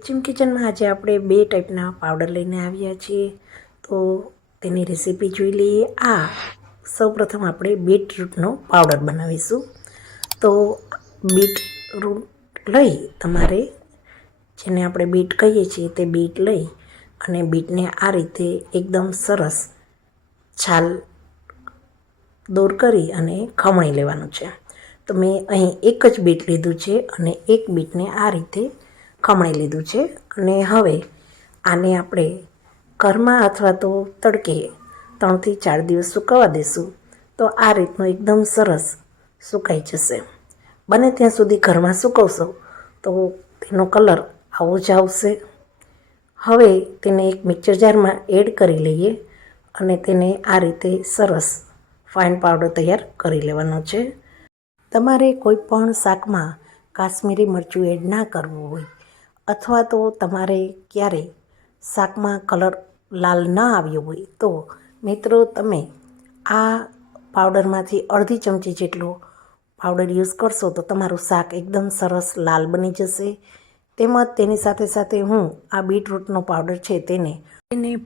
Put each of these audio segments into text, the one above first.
HM કિચનમાં આજે આપણે બે ટાઈપના પાવડર લઈને આવ્યા છીએ, તો તેની રેસીપી જોઈ લઈએ. સૌપ્રથમ આપણે બીટરૂટનો પાવડર બનાવીશું. તો બીટરૂટ લઈ તમારે, જેને આપણે બીટ કહીએ છીએ, તે બીટ લઈ અને બીટને આ રીતે એકદમ સરસ છાલ દૂર કરી અને ખમણી લેવાનું છે. તો મેં અહીં એક જ બીટ લીધું છે અને એક બીટને આ રીતે ખમણી લીધું છે. અને હવે આને આપણે ઘરમાં અથવા તો તડકે 3 થી 4 દિવસ સુકવવા દેશું, તો આ રીતનું એકદમ સરસ સુકાઈ જશે. બને ત્યાં સુધી ઘરમાં સૂકવશો તો તેનો કલર આવો જ આવશે. હવે તેને એક મિક્સર જારમાં એડ કરી લઈએ અને તેને આ રીતે સરસ ફાઇન પાવડર તૈયાર કરી લેવાનો છે. તમારે કોઈ પણ શાકમાં કાશ્મીરી મરચું એડ ના કરવું હોય, અથવા તો તમારે ક્યારે શાકમાં કલર લાલ ન આવ્યો હોય, તો મિત્રો તમે આ પાવડરમાંથી અડધી ચમચી જેટલો પાવડર યુઝ કરશો તો તમારું શાક એકદમ સરસ લાલ બની જશે. તેમજ તેની સાથે સાથે હું આ બીટરૂટનો પાવડર છે તેને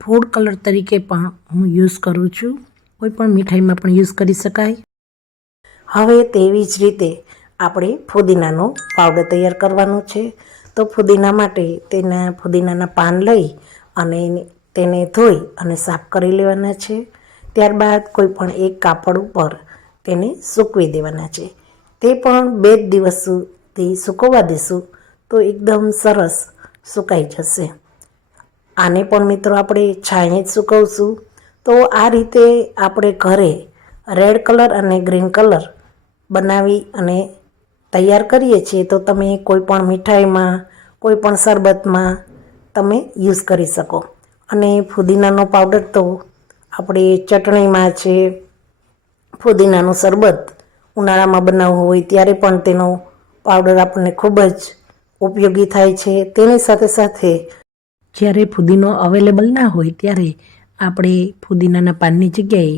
ફૂડ કલર તરીકે પણ હું યુઝ કરું છું. કોઈ પણ મીઠાઈમાં પણ યુઝ કરી શકાય. હવે તેવી જ રીતે આપણે ફુદીનાનો પાવડર તૈયાર કરવાનો છે. તો ફુદીના માટે ફુદીનાના પાન લઈ અને તેને ધોઈ અને સાફ કરી લેવાના છે. ત્યારબાદ કોઈ પણ એક કાપડ ઉપર તેને સૂકવી દેવાના છે. તે પણ 2 દિવસ સુધી સૂકવવા દેશું તો એકદમ સરસ સુકાઈ જશે. આને પણ મિત્રો આપણે છાંયે જ સૂકવશું. તો આ રીતે આપણે ઘરે રેડ કલર અને ગ્રીન કલર બનાવી અને તૈયાર કરીએ છીએ. તો તમે કોઈ પણ મીઠાઈમાં, કોઈ પણ શરબતમાં તમે યુઝ કરી શકો. અને ફુદીનાનો પાવડર તો આપણે ચટણીમાં છે, ફુદીનાનું શરબત ઉનાળામાં બનાવવું હોય ત્યારે પણ તેનો પાવડર આપણને ખૂબ જ ઉપયોગી થાય છે. તેની સાથે સાથે જ્યારે ફુદીનો અવેલેબલ ના હોય ત્યારે આપણે ફુદીનાના પાનની જગ્યાએ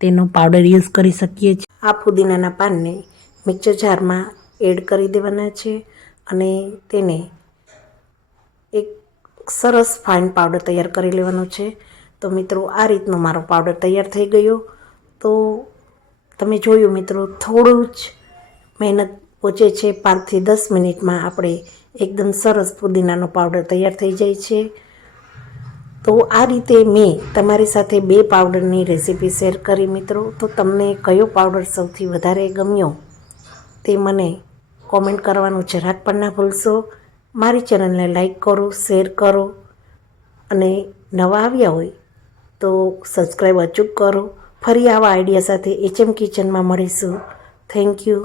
તેનો પાવડર યુઝ કરી શકીએ છીએ. આ ફુદીનાના પાનને મિક્સર જારમાં એડ કરી દેવાના છે અને તેને એક સરસ ફાઇન પાવડર તૈયાર કરી લેવાનો છે. તો મિત્રો આ રીતનો મારો પાવડર તૈયાર થઈ ગયો. તો તમે જોયું મિત્રો, થોડું જ મહેનત પહોંચે છે. 5 થી 10 મિનિટમાં આપણે એકદમ સરસ ફુદીનાનો પાવડર તૈયાર થઈ જાય છે. તો આ રીતે મેં તમારી સાથે 2 પાવડરની રેસીપી શેર કરી મિત્રો. તો તમને કયો પાવડર સૌથી વધારે ગમ્યો તે મને કોમેન્ટ કરવાનું જરાક પણ ના ભૂલશો. મારી ચેનલને લાઈક કરો, શેર કરો અને નવા આવ્યા હોય તો સબસ્ક્રાઈબ અચૂક કરો. ફરી આવા આઈડિયા સાથે એચએમ કિચનમાં મળીશું. Thank you.